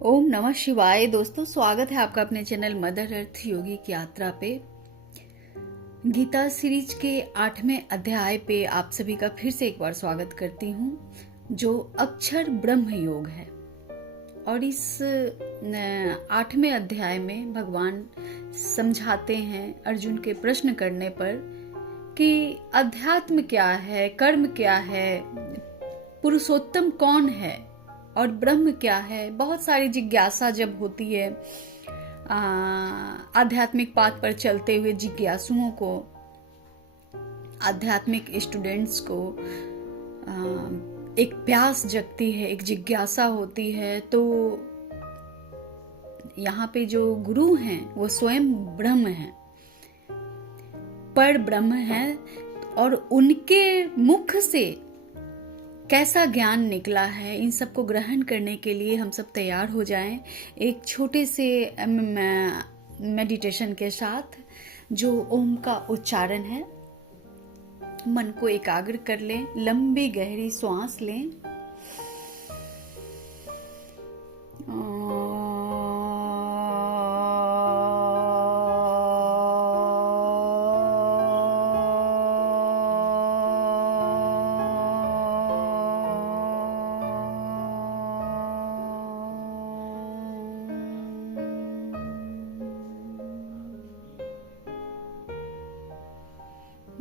ओम नमः शिवाय। दोस्तों, स्वागत है आपका अपने चैनल मदर अर्थ योगी की यात्रा पे। गीता सीरीज के 8वें अध्याय पे आप सभी का फिर से एक बार स्वागत करती हूँ, जो अक्षर ब्रह्म योग है। और इस 8वें अध्याय में भगवान समझाते हैं अर्जुन के प्रश्न करने पर कि अध्यात्म क्या है, कर्म क्या है, पुरुषोत्तम कौन है और ब्रह्म क्या है। बहुत सारी जिज्ञासा जब होती है आध्यात्मिक पाथ पर चलते हुए जिज्ञासुओं को, आध्यात्मिक स्टूडेंट्स को एक प्यास जगती है, एक जिज्ञासा होती है। तो यहाँ पे जो गुरु हैं वो स्वयं ब्रह्म हैं, पर ब्रह्म हैं, और उनके मुख से कैसा ज्ञान निकला है, इन सबको ग्रहण करने के लिए हम सब तैयार हो जाएं एक छोटे से मेडिटेशन के साथ, जो ओम का उच्चारण है। मन को एकाग्र कर लें, लंबी गहरी श्वास लें।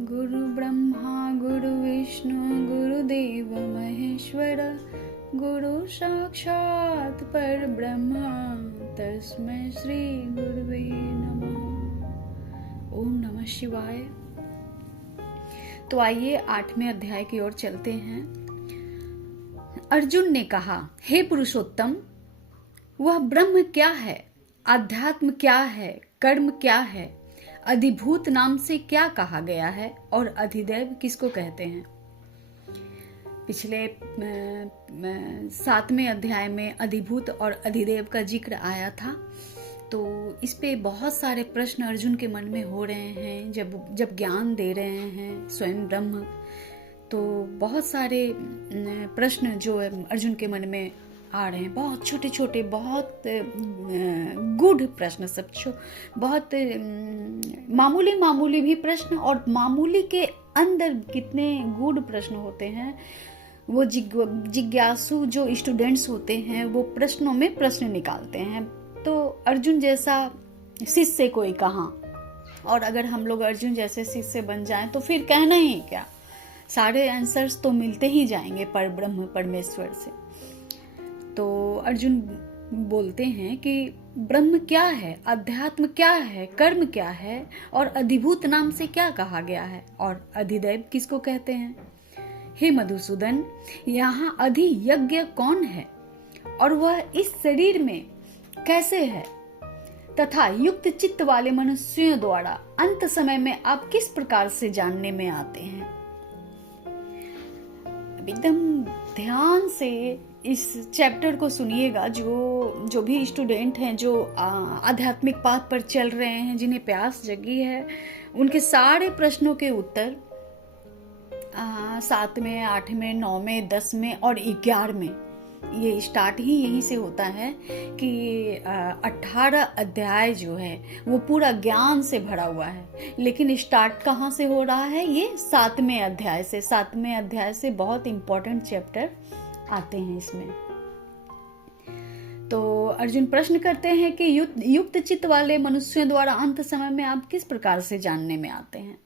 गुरु ब्रह्मा गुरु विष्णु गुरुदेव महेश्वर, गुरु साक्षात पर ब्रह्मा तस्मै श्री गुरुवे नमः। ओम नमः शिवाय। तो आइए 8वें अध्याय की ओर चलते हैं। अर्जुन ने कहा, हे पुरुषोत्तम, वह ब्रह्म क्या है, अध्यात्म क्या है, कर्म क्या है, अधिभूत नाम से क्या कहा गया है और अधिदैव किसको कहते हैं। पिछले 7वें अध्याय में अधिभूत और अधिदेव का जिक्र आया था। तो इस पे बहुत सारे प्रश्न अर्जुन के मन में हो रहे हैं जब ज्ञान दे रहे हैं स्वयं ब्रह्म। तो बहुत सारे प्रश्न जो अर्जुन के मन में आ रहे हैं, बहुत छोटे छोटे, बहुत गूढ़ प्रश्न, सब बहुत मामूली भी प्रश्न, और मामूली के अंदर कितने गूढ़ प्रश्न होते हैं। वो जिज्ञासु जो स्टूडेंट्स होते हैं वो प्रश्नों में प्रश्न निकालते हैं। तो अर्जुन जैसा शिष्य कोई कहाँ, और अगर हम लोग अर्जुन जैसे शिष्य बन जाएं तो फिर कहना ही क्या, सारे आंसर्स तो मिलते ही जाएंगे पर ब्रह्म परमेश्वर से। तो अर्जुन बोलते हैं कि ब्रह्म क्या है, अध्यात्म क्या है, कर्म क्या है और अधिभूत नाम से क्या कहा गया है और अधिदैव किसको कहते हैं। हे मधुसूदन, यहाँ अधियज्ञ कौन है और वह इस शरीर में कैसे है, तथा युक्त चित्त वाले मनुष्यों द्वारा अंत समय में आप किस प्रकार से जानने में आते हैं। एकदम ध्यान से इस चैप्टर को सुनिएगा। जो भी स्टूडेंट हैं, जो आध्यात्मिक पाथ पर चल रहे हैं, जिन्हें प्यास जगी है, उनके सारे प्रश्नों के उत्तर 7वें, 8वें, 9वें, 10वें और 11वें, ये स्टार्ट ही यहीं से होता है कि 18 अध्याय जो है वो पूरा ज्ञान से भरा हुआ है। लेकिन स्टार्ट कहाँ से हो रहा है, ये 7वें अध्याय से। 7वें अध्याय से बहुत इंपॉर्टेंट चैप्टर आते हैं इसमें। तो अर्जुन प्रश्न करते हैं कि युक्त चित्त वाले मनुष्यों द्वारा अंत समय में आप किस प्रकार से जानने में आते हैं।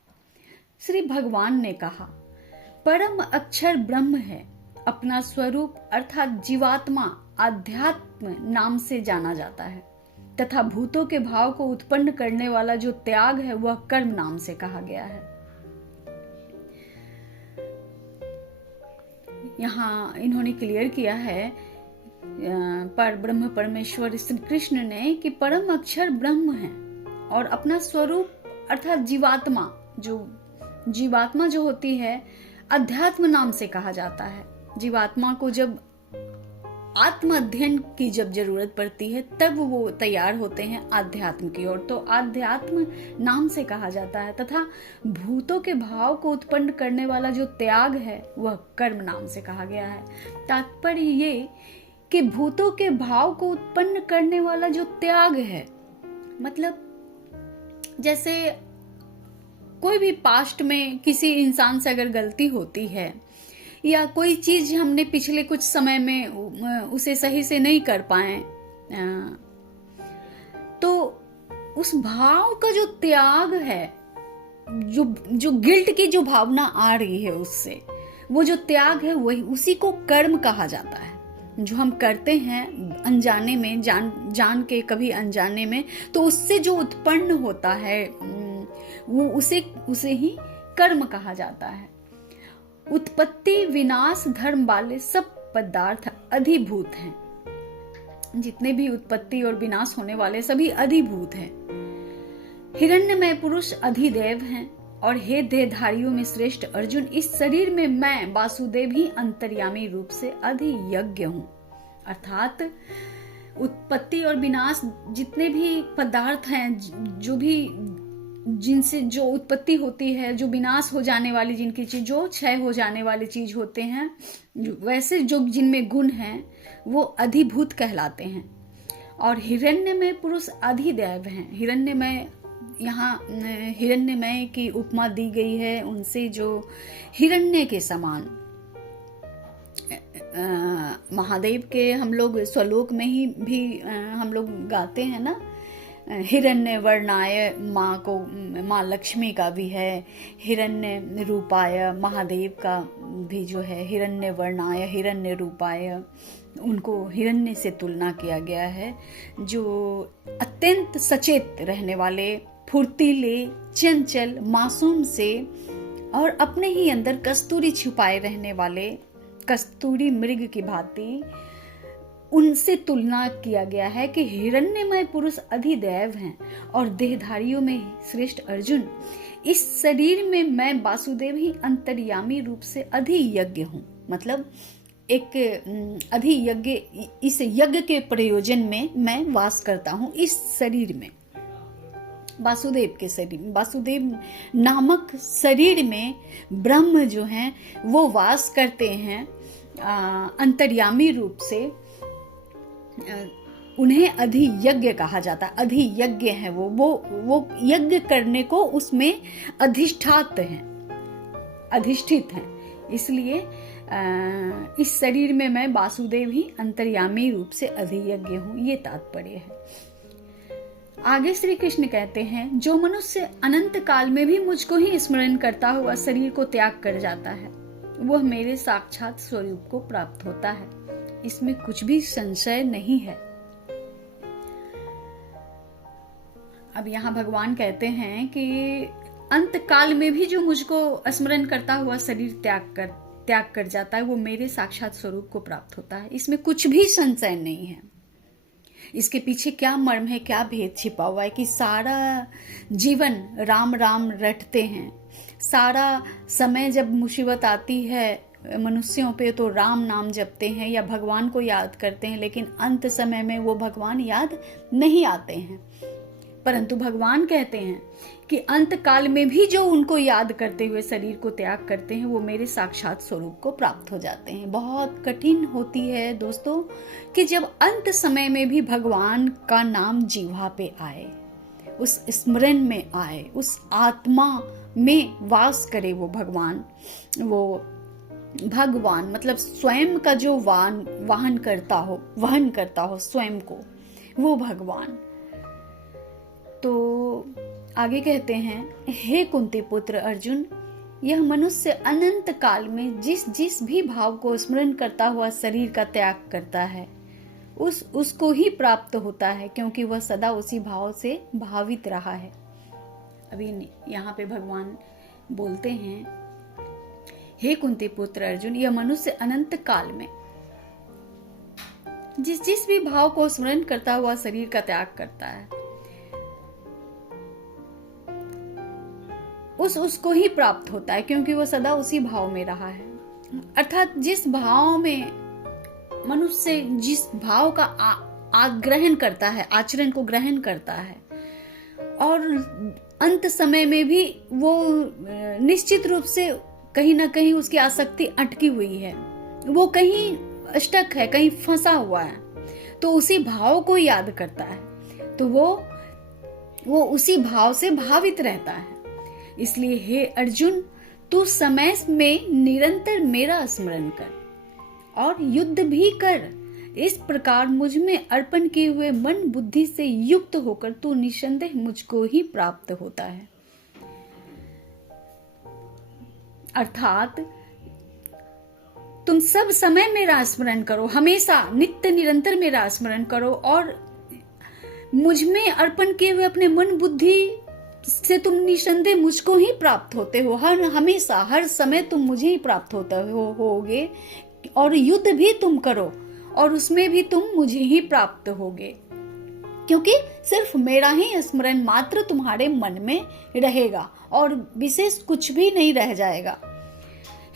श्री भगवान ने कहा, परम अक्षर ब्रह्म है, अपना स्वरूप अर्थात जीवात्मा अध्यात्म नाम से जाना जाता है, तथा भूतों के भाव को उत्पन्न करने वाला जो त्याग है वह कर्म नाम से कहा गया है। यहाँ इन्होंने क्लियर किया है पर ब्रह्म परमेश्वर श्री कृष्ण ने कि परम अक्षर ब्रह्म है और अपना स्वरूप अर्थात जीवात्मा जो होती है अध्यात्म नाम से कहा जाता है। जीवात्मा को जब आत्म अध्ययन की जब जरूरत पड़ती है तब वो तैयार होते हैं आध्यात्म की ओर, तो आध्यात्म नाम से कहा जाता है। तथा भूतों के भाव को उत्पन्न करने वाला जो त्याग है वह कर्म नाम से कहा गया है। तात्पर्य ये कि भूतों के भाव को उत्पन्न करने वाला जो त्याग है, मतलब जैसे कोई भी पास्ट में किसी इंसान से अगर गलती होती है या कोई चीज हमने पिछले कुछ समय में उसे सही से नहीं कर पाए, तो उस भाव का जो त्याग है, जो गिल्ट की जो भावना आ रही है उससे, वो जो त्याग है वही, उसी को कर्म कहा जाता है। जो हम करते हैं अनजाने में, जान के कभी अनजाने में, तो उससे जो उत्पन्न होता है वो उसे ही कर्म कहा जाता है। उत्पत्ति विनाश धर्म वाले सब पदार्थ अधिभूत हैं। जितने भी उत्पत्ति और विनाश होने वाले सभी अधिभूत हैं। हिरण्यमय पुरुष अधिदेव हैं। और हे देहधारियों में श्रेष्ठ अर्जुन, इस शरीर में मैं वासुदेव ही अंतर्यामी रूप से अधियज्ञ हूं। अर्थात उत्पत्ति और विनाश जितने भी पदार्थ हैं, जो भी जिनसे जो उत्पत्ति होती है, जो विनाश हो जाने वाली जिनकी चीज, जो क्षय हो जाने वाली चीज होते हैं, वैसे जो जिनमें गुण हैं वो अधिभूत कहलाते हैं। और हिरण्यमय पुरुष अधिदेव हैं। हिरण्यमय, यहाँ हिरण्यमय की उपमा दी गई है उनसे जो हिरण्य के समान। महादेव के हम लोग स्वलोक में ही भी हम लोग गाते हैं ना, हिरण्य वर्णाय माँ को, माँ लक्ष्मी का भी है, हिरण्य रूपाय महादेव का भी जो है, हिरण्य वर्णाय हिरण्य रूपाय, उनको हिरण्य से तुलना किया गया है। जो अत्यंत सचेत रहने वाले, फुर्तीले, चंचल, मासूम से और अपने ही अंदर कस्तूरी छुपाए रहने वाले कस्तूरी मृग की भांति, उनसे तुलना किया गया है कि हिरण्यमय पुरुष अधिदेव हैं। और देहधारियों में श्रेष्ठ अर्जुन, इस शरीर में मैं वासुदेव ही अंतर्यामी रूप से अधियज्ञ हूँ। मतलब एक अधियज्ञ, इस यज्ञ के प्रयोजन में मैं वास करता हूँ इस शरीर में, वासुदेव के शरीर, वासुदेव नामक शरीर में ब्रह्म जो हैं वो वास करते हैं अंतर्यामी रूप से। उन्हें अधियज्ञ कहा जाता है। अधियज्ञ है वो यज्ञ करने को उसमें अधिष्ठात हैं, अधिष्ठित हैं। इसलिए इस शरीर में मैं वासुदेव ही अंतर्यामी रूप से अधियज्ञ हूँ, ये तात्पर्य है। आगे श्री कृष्ण कहते हैं, जो मनुष्य अनंत काल में भी मुझको ही स्मरण करता हुआ शरीर को त्याग कर जाता है, वह मेरे साक्षात स्वरूप को प्राप्त होता है। इसमें कुछ भी संशय नहीं है। अब यहाँ भगवान कहते हैं कि अंत काल में भी जो मुझको स्मरण करता हुआ शरीर त्याग कर जाता है, वो मेरे साक्षात स्वरूप को प्राप्त होता है। इसमें कुछ भी संशय नहीं है। इसके पीछे क्या मर्म है, क्या भेद छिपा हुआ है कि सारा जीवन राम राम रटते हैं, सारा समय जब मुसीबत आती है मनुष्यों पे तो राम नाम जपते हैं या भगवान को याद करते हैं, लेकिन अंत समय में वो भगवान याद नहीं आते हैं। परंतु भगवान कहते हैं कि अंत काल में भी जो उनको याद करते हुए शरीर को त्याग करते हैं, वो मेरे साक्षात स्वरूप को प्राप्त हो जाते हैं। बहुत कठिन होती है दोस्तों कि जब अंत समय में भी भगवान का नाम जीवा पे आए, उस स्मरण में आए, उस आत्मा में वास करे वो भगवान। वो भगवान मतलब स्वयं का जो वहन करता हो स्वयं को, वो भगवान। तो आगे कहते हैं, हे कुंती पुत्र अर्जुन, यह मनुष्य अनंत काल में जिस भी भाव को स्मरण करता हुआ शरीर का त्याग करता है, उसको ही प्राप्त होता है, क्योंकि वह सदा उसी भाव से भावित रहा है। अभी यहाँ पे भगवान बोलते हैं, हे कुंती पुत्र अर्जुन, यह मनुष्य अनंत काल में जिस भी भाव को स्मरण करता हुआ शरीर का त्याग करता है, उसको ही प्राप्त होता है, क्योंकि वो सदा उसी भाव में रहा है। अर्थात जिस भाव में मनुष्य जिस भाव का आग्रहण करता है, आचरण को ग्रहण करता है, और अंत समय में भी वो निश्चित रूप से कहीं ना कहीं उसकी आसक्ति अटकी हुई है, वो कहीं स्टक है, कहीं फंसा हुआ है, तो उसी भाव को याद करता है, तो वो उसी भाव से भावित रहता है। इसलिए हे अर्जुन, तू समय में निरंतर मेरा स्मरण कर और युद्ध भी कर। इस प्रकार मुझ में अर्पण किए हुए मन बुद्धि से युक्त होकर तू निसंदेह मुझको ही प्राप्त होता है। अर्थात तुम सब समय मेरा स्मरण करो, हमेशा नित्य निरंतर मेरा स्मरण करो और मुझ में अर्पण किए हुए अपने मन बुद्धि से तुम निसंदेह मुझको ही प्राप्त होते हो। हमेशा हर समय तुम मुझे ही प्राप्त होगे और युद्ध भी तुम करो और उसमें भी तुम मुझे ही प्राप्त होगे, क्योंकि सिर्फ मेरा ही स्मरण मात्र तुम्हारे मन में रहेगा और विशेष कुछ भी नहीं रह जाएगा।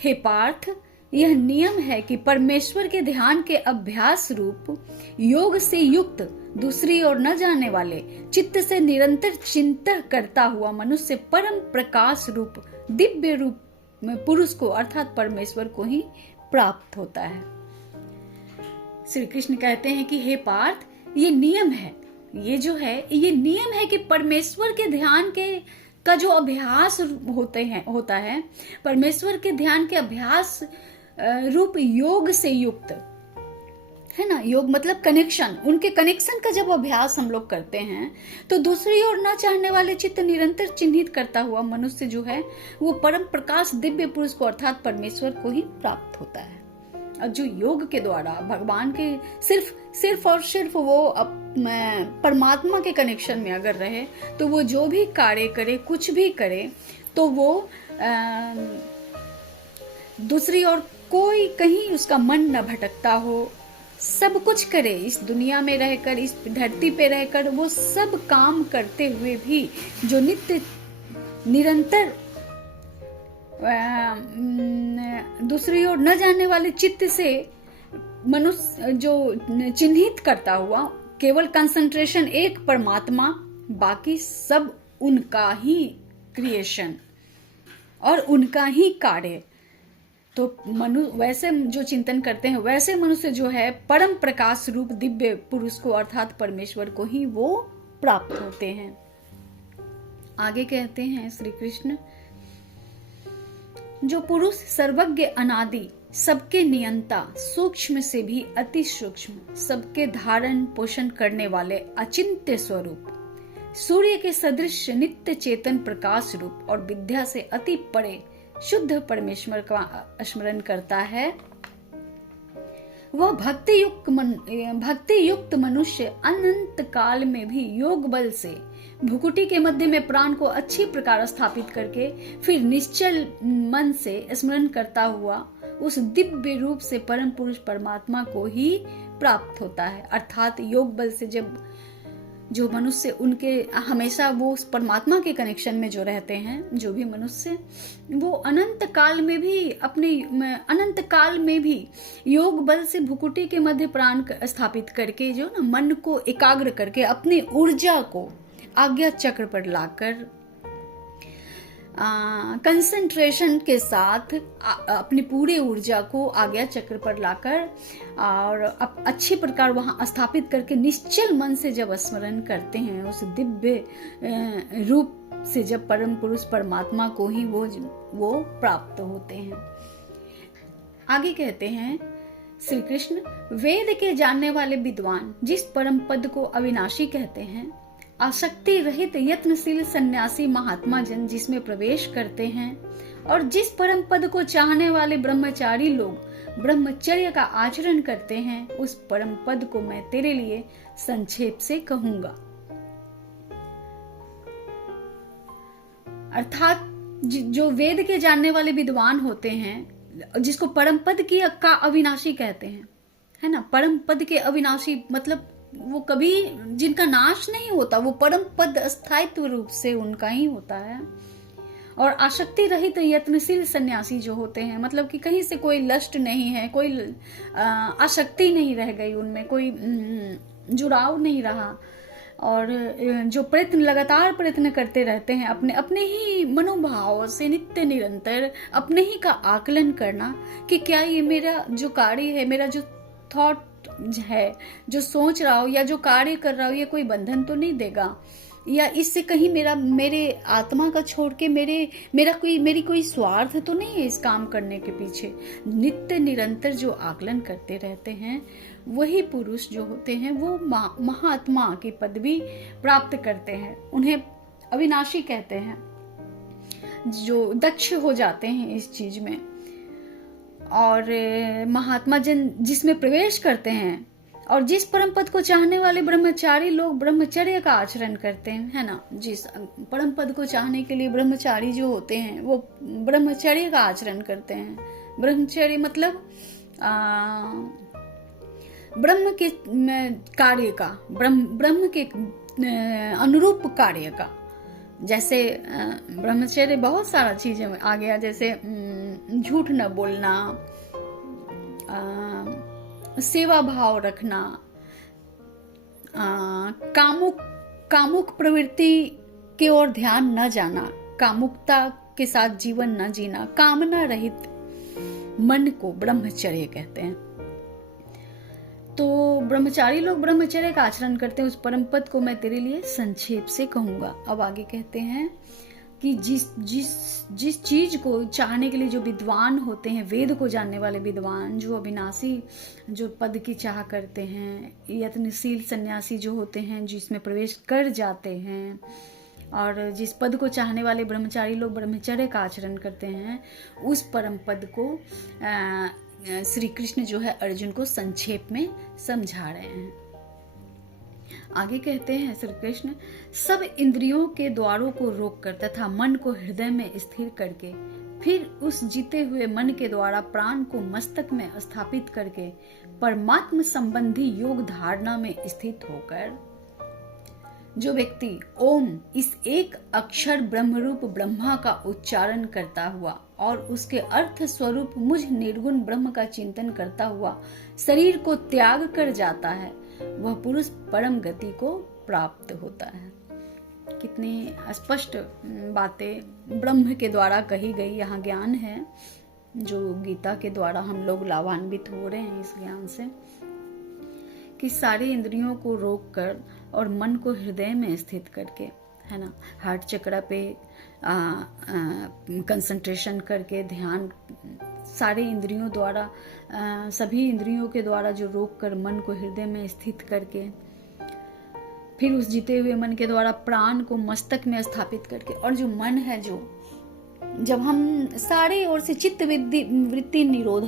हे पार्थ, यह नियम है कि परमेश्वर के ध्यान के अभ्यास रूप योग से युक्त दूसरी ओर न जाने वाले चित्त से निरंतर चिंतन करता हुआ मनुष्य परम प्रकाश रूप दिव्य रूप में पुरुष को अर्थात परमेश्वर को ही प्राप्त होता है। श्री कृष्ण कहते हैं कि हे पार्थ, ये नियम है, ये नियम है कि परमेश्वर के ध्यान का जो अभ्यास होता है, परमेश्वर के ध्यान के अभ्यास रूप योग से युक्त है ना, योग मतलब कनेक्शन, उनके कनेक्शन का जब अभ्यास हम लोग करते हैं तो दूसरी ओर न चाहने वाले चित्त निरंतर चिन्हित करता हुआ मनुष्य जो है वो परम प्रकाश दिव्य पुरुष को अर्थात परमेश्वर को ही प्राप्त होता है। और जो योग के द्वारा भगवान के सिर्फ और सिर्फ वो परमात्मा के कनेक्शन में अगर रहे तो वो जो भी कार्य करे, कुछ भी करे, तो वो दूसरी ओर कोई कहीं उसका मन न भटकता हो, सब कुछ करे, इस दुनिया में रहकर, इस धरती पे रहकर वो सब काम करते हुए भी जो नित्य निरंतर दूसरी ओर न जाने वाले चित्त से मनुष्य जो चिन्हित करता हुआ, केवल कंसंट्रेशन एक परमात्मा, बाकी सब उनका ही क्रिएशन और उनका ही कार्य। तो वैसे जो चिंतन करते हैं वैसे मनुष्य जो है परम प्रकाश रूप दिव्य पुरुष को अर्थात परमेश्वर को ही वो प्राप्त होते हैं। आगे कहते हैं श्री कृष्ण, जो पुरुष सर्वज्ञ अनादि, सबके नियंता, सूक्ष्म से भी अति सूक्ष्म, सबके धारण पोषण करने वाले अचिंत्य स्वरूप, सूर्य के सदृश नित्य चेतन प्रकाश रूप और विद्या से अति परे शुद्ध परमेश्वर का स्मरण करता है, वह भक्ति युक्त मनुष्य अनंत काल में भी योग बल से भुकुटी के मध्य में प्राण को अच्छी प्रकार स्थापित करके फिर निश्चल मन से स्मरण करता हुआ उस दिव्य रूप से परम पुरुष परमात्मा को ही प्राप्त होता है। अर्थात योग बल से जब जो मनुष्य उनके हमेशा वो उस परमात्मा के कनेक्शन में जो रहते हैं, जो भी मनुष्य, वो अनंत काल में भी योग बल से भुकुटी के मध्य प्राण स्थापित करके जो ना मन को एकाग्र करके अपनी ऊर्जा को आज्ञा चक्र पर लाकर कंसंट्रेशन के साथ अपनी पूरी ऊर्जा को आज्ञा चक्र पर लाकर और अच्छी प्रकार वहां स्थापित करके निश्चल मन से जब स्मरण करते हैं उस दिव्य रूप से, जब परम पुरुष परमात्मा को ही वो प्राप्त होते हैं। आगे कहते हैं श्री कृष्ण, वेद के जानने वाले विद्वान जिस परम पद को अविनाशी कहते हैं, आसक्ति रहित यत्नशील सन्यासी महात्मा जन जिसमें प्रवेश करते हैं और जिस परम पद को चाहने वाले ब्रह्मचारी लोग ब्रह्मचर्य का आचरण करते हैं, उस परम पद को मैं तेरे लिए संक्षेप से कहूंगा। अर्थात जो वेद के जानने वाले विद्वान होते हैं, जिसको परम पद की का अविनाशी कहते हैं, है ना, परम पद के अविनाशी मतलब वो कभी जिनका नाश नहीं होता, वो परम पद स्थायित्व रूप से उनका ही होता है। और आसक्ति रहित यत्नशील सन्यासी जो होते हैं, मतलब कि कहीं से कोई लस्ट नहीं है, कोई आसक्ति नहीं रह गई उनमें, कोई जुड़ाव नहीं रहा, और जो लगातार प्रयत्न करते रहते हैं अपने अपने ही मनोभाव से नित्य निरंतर अपने ही का आकलन करना कि क्या ये मेरा जो कार्य है, मेरा जो थॉट है, जो सोच रहा हो या जो कार्य कर रहा हो, ये कोई बंधन तो नहीं देगा, या इससे कहीं मेरे आत्मा का छोड़ के मेरी कोई स्वार्थ तो नहीं है इस काम करने के पीछे। नित्य निरंतर जो आकलन करते रहते हैं वही पुरुष जो होते हैं वो महात्मा की पदवी प्राप्त करते हैं। उन्हें अविनाशी कहते हैं, जो दक्ष हो जाते हैं इस चीज में। और महात्मा जन जिसमें प्रवेश करते हैं, और जिस परम पद को चाहने वाले ब्रह्मचारी लोग ब्रह्मचर्य का आचरण करते हैं, है ना। जिस परम पद को चाहने के लिए ब्रह्मचारी जो होते हैं वो ब्रह्मचर्य का आचरण करते हैं। ब्रह्मचर्य मतलब ब्रह्म के कार्य का, ब्रह्म के अनुरूप कार्य का। जैसे ब्रह्मचर्य बहुत सारा चीजें आ गया, जैसे झूठ न बोलना, सेवा भाव रखना, कामुक प्रवृत्ति की ओर ध्यान न जाना, कामुकता के साथ जीवन न जीना, कामना रहित मन को ब्रह्मचर्य कहते हैं। तो ब्रह्मचारी लोग ब्रह्मचर्य का आचरण करते हैं। उस परम पद को मैं तेरे लिए संक्षेप से कहूंगा। अब आगे कहते हैं कि जिस चीज को चाहने के लिए जो विद्वान होते हैं, वेद को जानने वाले विद्वान, जो अविनाशी जो पद की चाह करते हैं, यत्नशील सन्यासी जो होते हैं, जिसमें प्रवेश कर जाते हैं, और जिस पद को चाहने वाले ब्रह्मचारी लोग ब्रह्मचर्य का आचरण करते हैं, उस परम पद को श्री कृष्ण जो है अर्जुन को संक्षेप में समझा रहे हैं। आगे कहते हैं श्री कृष्ण, सब इंद्रियों के द्वारों को रोककर तथा मन को हृदय में स्थिर करके, फिर उस जीते हुए मन के द्वारा प्राण को मस्तक में स्थापित करके परमात्म संबंधी योग धारणा में स्थित होकर जो व्यक्ति ओम इस एक अक्षर ब्रह्मरूप ब्रह्मा का उच्चारण करता हुआ और उसके अर्थ स्वरूप मुझ निर्गुण ब्रह्म का चिंतन करता हुआ शरीर को त्याग कर जाता है, वह पुरुष परम गति को प्राप्त होता है। कितनी स्पष्ट बातें ब्रह्म के द्वारा कही गई यहाँ ज्ञान है, जो गीता के द्वारा हम लोग लाभान्वित हो रहे हैं इस ज्ञान से, कि सारी इंद्रियों को रोक कर और मन को हृदय में स्थित करके, है ना, हार्ट चक्र पे कंसंट्रेशन करके ध्यान सारे इंद्रियों द्वारा, सभी इंद्रियों के द्वारा जो रोक कर मन को हृदय में स्थित करके, फिर उस जीते हुए मन के द्वारा प्राण को मस्तक में स्थापित करके, और जो मन है, जो जब हम सारे ओर से चित्त वृत्ति निरोध,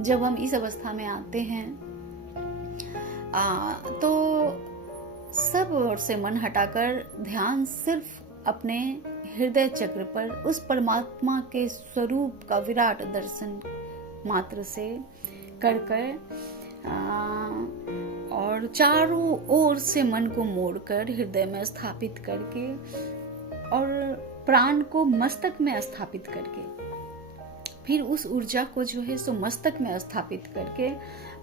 जब हम इस अवस्था में आते हैं तो सब ओर से मन हटाकर ध्यान सिर्फ अपने हृदय चक्र पर उस परमात्मा के स्वरूप का विराट दर्शन मात्र से कर और चारों ओर से मन को मोड़कर हृदय में स्थापित करके और प्राण को मस्तक में स्थापित करके, फिर उस ऊर्जा को जो है सो मस्तक में स्थापित करके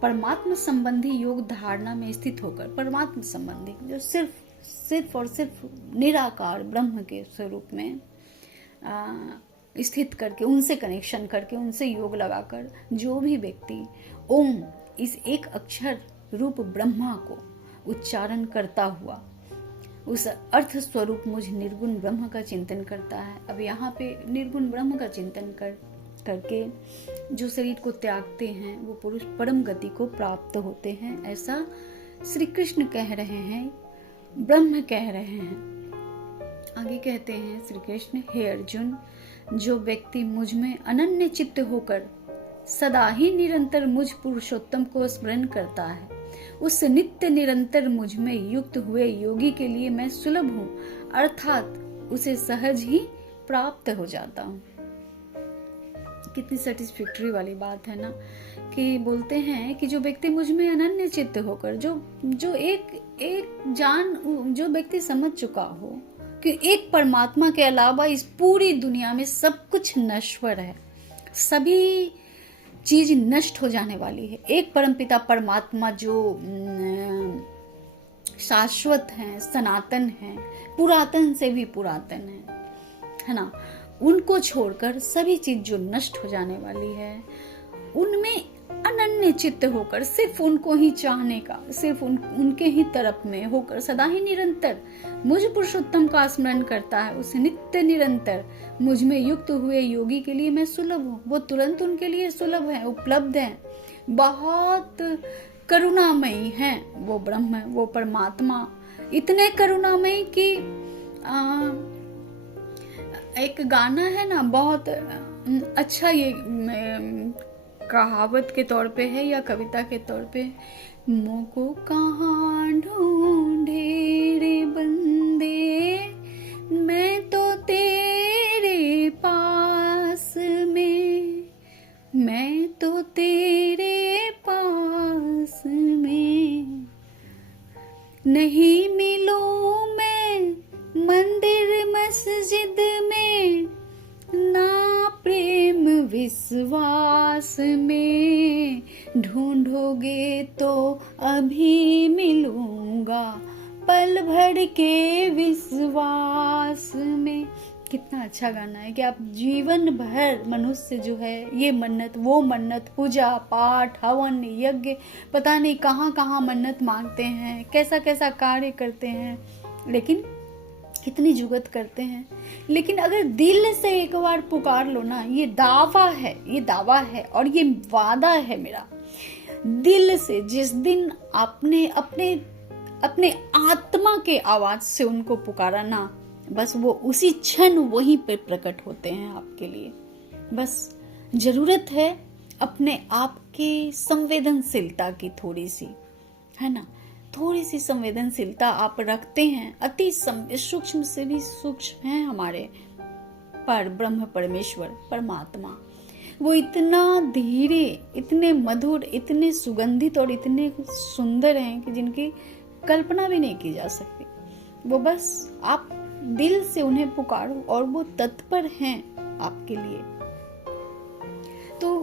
परमात्मा संबंधी योग धारणा में स्थित होकर, परमात्मा संबंधी जो सिर्फ और सिर्फ निराकार ब्रह्म के स्वरूप में स्थित करके, उनसे कनेक्शन करके, उनसे योग लगाकर जो भी व्यक्ति ओम इस एक अक्षर रूप ब्रह्मा को उच्चारण करता हुआ उस अर्थ स्वरूप मुझ निर्गुण ब्रह्म का चिंतन करता है। अब यहाँ पे निर्गुण ब्रह्म का चिंतन करके जो शरीर को त्यागते हैं वो पुरुष परम गति को प्राप्त होते हैं, ऐसा श्री कृष्ण कह रहे हैं, ब्रह्म कह रहे हैं। आगे कहते हैं श्री कृष्ण, हे अर्जुन, जो व्यक्ति मुझ में अनन्य चित्त होकर सदा ही निरंतर मुझ पुरुषोत्तम को स्मरण करता है, उस नित्य निरंतर मुझ में युक्त हुए योगी के लिए मैं सुलभ हूँ, अर्थात उसे सहज ही प्राप्त हो जाता हूँ। कितनी सेटिस्फैक्टरी वाली बात है ना, कि बोलते हैं कि जो व्यक्ति मुझ में अनन्य चित्त होकर, जो जो व्यक्ति समझ चुका हो कि एक परमात्मा के अलावा इस पूरी दुनिया में सब कुछ नश्वर है, सभी चीज नष्ट हो जाने वाली है, एक परमपिता परमात्मा जो शाश्वत है, सनातन है, पुरातन से भी पुरातन है ना, उनको छोड़कर सभी चीज जो नष्ट हो जाने वाली है, उनमें अनन्य चित्त होकर, सिर्फ उनको ही चाहने का, सिर्फ उनके ही तरफ में होकर सदा ही निरंतर मुझ पुरुषोत्तम का स्मरण करता है, उस नित्य निरंतर मुझ में युक्त हुए योगी के लिए मैं सुलभ हूँ। वो तुरंत उनके लिए सुलभ है, उपलब्ध है, बहुत करुणामयी है। वो ब्रह्म, वो परमात्मा इतने करुणामयी कि एक गाना है ना, बहुत अच्छा, ये कहावत के तौर पे है या कविता के तौर पे, मोको कहाँ ढूंढे रे बंदे, मैं तो तेरे पास में, मैं तो तेरे पास में, नहीं मिलूं मैं मंदिर मस्जिद में, ना प्रेम विश्वास में, ढूंढोगे तो अभी मिलूंगा पल भर के विश्वास में। कितना अच्छा गाना है कि आप जीवन भर मनुष्य जो है ये मन्नत वो मन्नत, पूजा पाठ हवन यज्ञ, पता नहीं कहाँ कहाँ मन्नत मांगते हैं, कैसा कैसा कार्य करते हैं, लेकिन कितनी जुगत करते हैं। लेकिन अगर दिल से एक बार पुकार लो ना, ये दावा है, ये दावा है और ये वादा है मेरा, दिल से जिस दिन आपने अपने अपने आत्मा के आवाज से उनको पुकारा ना, बस वो उसी क्षण वहीं पे प्रकट होते हैं आपके लिए। बस जरूरत है अपने आप की संवेदनशीलता की, थोड़ी सी, है ना, थोड़ी सी संवेदनशीलता आप रखते हैं, अति सूक्ष्म से भी सूक्ष्म है हमारे पर ब्रह्म परमेश्वर परमात्मा। वो इतना धीरे, इतने मधुर, इतने सुगंधित और इतने सुंदर हैं कि जिनकी कल्पना भी नहीं की जा सकती। वो बस आप दिल से उन्हें पुकारो और वो तत्पर हैं आपके लिए। तो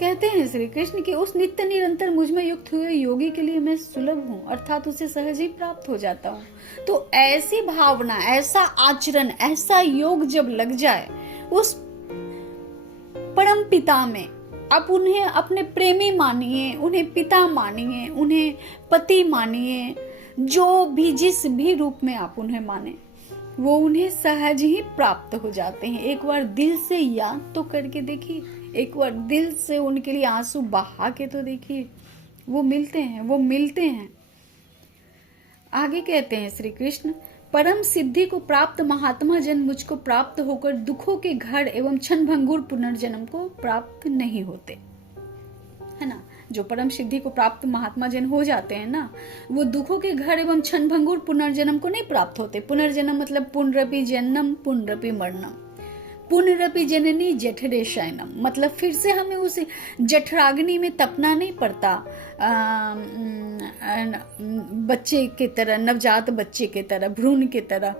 कहते हैं श्री कृष्ण कि उस नित्य निरंतर मुझ में युक्त हुए योगी के लिए मैं सुलभ हूँ, अर्थात उसे सहज ही प्राप्त हो जाता हूँ। तो ऐसी भावना, ऐसा आचरण, ऐसा योग जब लग जाए उस परम पिता में, आप उन्हें अपने प्रेमी मानिए, उन्हें पिता मानिए, उन्हें पति मानिए, जो भी जिस भी रूप में आप उन्हें माने, वो उन्हें सहज ही प्राप्त हो जाते हैं। एक बार दिल से याद तो करके देखिए, एक बार दिल से उनके लिए आंसू बहा के तो देखिए, वो मिलते हैं, वो मिलते हैं। आगे कहते हैं श्री कृष्ण, परम सिद्धि को प्राप्त महात्मा जन मुझको प्राप्त होकर दुखों के घर एवं क्षणभंगुर पुनर्जन्म को प्राप्त नहीं होते, है ना। जो परम सिद्धि को प्राप्त महात्मा जन हो जाते हैं ना, वो दुखों के घर एवं क्षणभंगुर पुनर्जन्म को नहीं प्राप्त होते। पुनर्जन्म मतलब पुनरपि जन्म पुनरपि मरणम, पुनरपि जननी जठरे शयनम, मतलब फिर से हमें उस जठराग्नि में तपना नहीं पड़ता, बच्चे के तरह, नवजात बच्चे के तरह, भ्रूण के तरह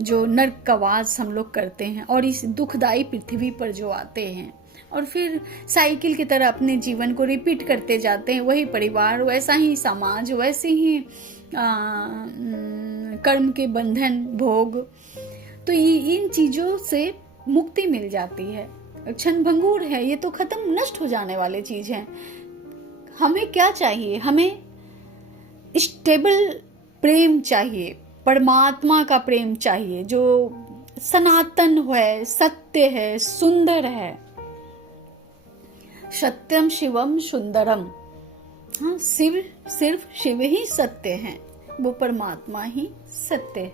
जो नर्क का वास हम लोग करते हैं और इस दुखदायी पृथ्वी पर जो आते हैं और फिर साइकिल की तरह अपने जीवन को रिपीट करते जाते हैं। वही परिवार, वैसा ही समाज, वैसे ही कर्म के बंधन, भोग, तो इन चीजों से मुक्ति मिल जाती है। क्षणभंगुर है, ये तो खत्म, नष्ट हो जाने वाले चीज है। हमें क्या चाहिए? हमें स्टेबल प्रेम चाहिए, परमात्मा का प्रेम चाहिए जो सनातन है, सत्य है, सुंदर है। सत्यम शिवम सुंदरम, हाँ, सिर्फ शिव ही सत्य है, वो परमात्मा ही सत्य है।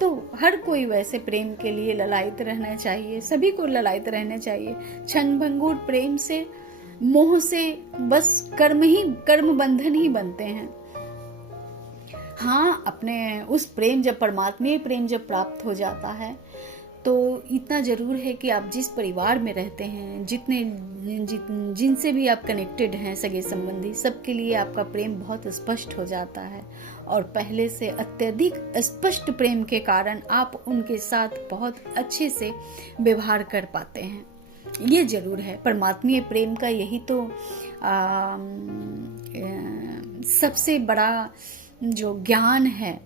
तो हर कोई वैसे प्रेम के लिए ललायित रहना चाहिए, सभी को ललायित रहना चाहिए। क्षणभंगुर प्रेम से, मोह से बस कर्म बंधन ही बनते हैं। हाँ, अपने उस प्रेम, जब परमात्मा प्रेम जब प्राप्त हो जाता है तो इतना जरूर है कि आप जिस परिवार में रहते हैं, जिनसे भी आप कनेक्टेड हैं, सगे संबंधी, सबके लिए आपका प्रेम बहुत स्पष्ट हो जाता है और पहले से अत्यधिक स्पष्ट प्रेम के कारण आप उनके साथ बहुत अच्छे से व्यवहार कर पाते हैं। ये जरूर है, परमात्मीय प्रेम का यही तो सबसे बड़ा जो ज्ञान है,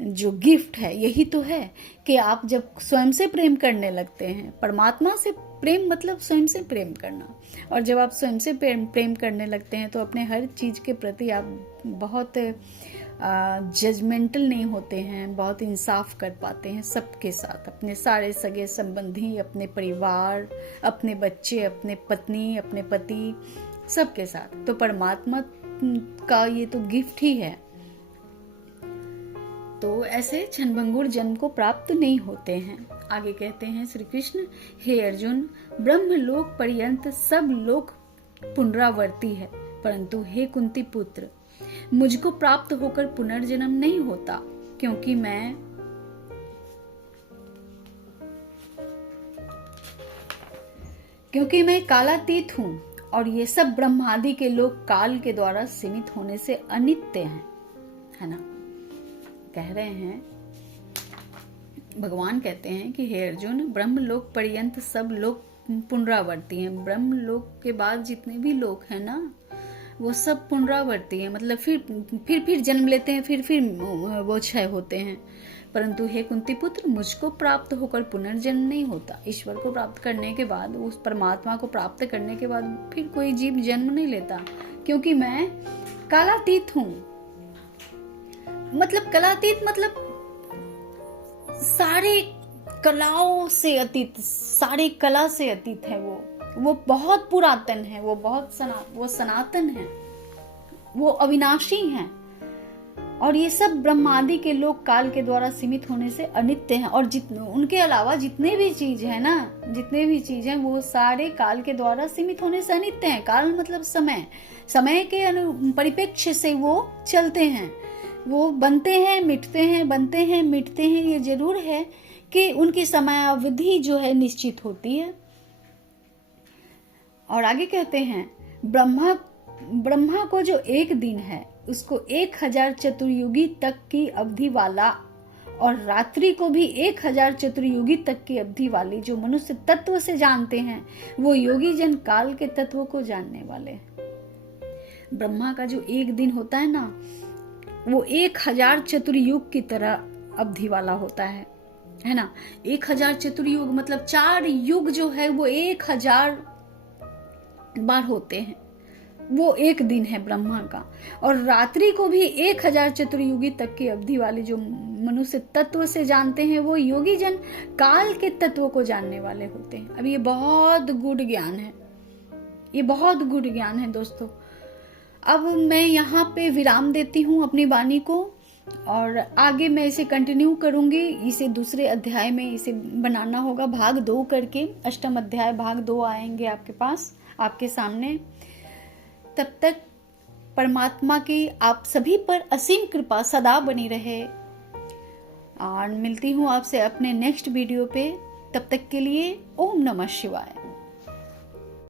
जो गिफ्ट है यही तो है कि आप जब स्वयं से प्रेम करने लगते हैं, परमात्मा से प्रेम मतलब स्वयं से प्रेम करना, और जब आप स्वयं से प्रेम करने लगते हैं तो अपने हर चीज़ के प्रति आप बहुत जजमेंटल नहीं होते हैं, बहुत इंसाफ कर पाते हैं सबके साथ, अपने सारे सगे संबंधी, अपने परिवार, अपने बच्चे, अपने पत्नी, अपने पति, सबके साथ। तो परमात्मा का ये तो गिफ्ट ही है। तो ऐसे क्षणभंगुर जन्म को प्राप्त नहीं होते हैं। आगे कहते हैं श्री कृष्ण, हे अर्जुन, ब्रह्मलोक पर्यंत सब लोक पुनरावर्ती है, परंतु हे कुंती पुत्र, मुझको प्राप्त होकर पुनर्जन्म नहीं होता, क्योंकि मैं कालातीत हूं और ये सब ब्रह्मादि के लोग काल के द्वारा सीमित होने से अनित्य हैं, है ना। कह रहे हैं, भगवान कहते हैं कि हे अर्जुन, ब्रह्मलोक पर्यंत सब लोग पुनरावर्ती हैं। ब्रह्मलोक के बाद जितने भी लोग हैं ना, वो सब पुनरावर्ती हैं, मतलब फिर जन्म लेते हैं, फिर वो क्षय होते हैं। परंतु हे कुंती पुत्र, मुझको प्राप्त होकर पुनर्जन्म नहीं होता। ईश्वर को प्राप्त करने के बाद, उस परमात्मा को प्राप्त करने के बाद फिर कोई जीव जन्म नहीं लेता, क्योंकि मैं कालातीत हूं। मतलब कालातीत मतलब सारे कलाओं से अतीत, सारे कला से अतीत है वो बहुत पुरातन है, वो बहुत सनातन है, वो अविनाशी हैं। और ये सब ब्रह्मादि के लोग काल के द्वारा सीमित होने से अनित्य हैं। और उनके अलावा जितने भी चीज है ना, जितने भी चीज हैं, वो सारे काल के द्वारा सीमित होने से अनित्य हैं। काल मतलब समय के परिप्रेक्ष्य से वो चलते हैं, वो बनते हैं, मिटते हैं, बनते हैं, मिटते हैं। ये जरूर है कि उनकी समयावधि जो है निश्चित होती है। और आगे कहते हैं, ब्रह्मा को जो एक दिन है, उसको 1000 चतुर्युगी तक की अवधि वाला, और रात्रि को भी 1000 चतुर्युगी तक की अवधि वाली जो मनुष्य तत्व से जानते हैं, वो योगी जन काल के तत्व को जानने वाले। ब्रह्मा का जो एक दिन होता है ना, वो 1000 चतुर्युग की तरह अवधि वाला होता है ना। 1000 चतुर्युग मतलब 4 युग जो है वो 1000 बार होते हैं, वो एक दिन है ब्रह्मा का। और रात्रि को भी 1000 चतुर्युगी तक की अवधि वाले जो मनुष्य तत्व से जानते हैं, वो योगी जन काल के तत्व को जानने वाले होते हैं। अब ये बहुत गूढ़ ज्ञान है, ये बहुत गूढ़ ज्ञान है दोस्तों। अब मैं यहाँ पे विराम देती हूँ अपनी वाणी को, और आगे मैं इसे कंटिन्यू करूंगी। इसे दूसरे अध्याय में इसे बनाना होगा भाग 2 करके। अष्टम अध्याय भाग 2 आएंगे आपके पास, आपके सामने। तब तक परमात्मा की आप सभी पर असीम कृपा सदा बनी रहे, और मिलती हूँ आपसे अपने नेक्स्ट वीडियो पे। तब तक के लिए ओम नमः शिवाय।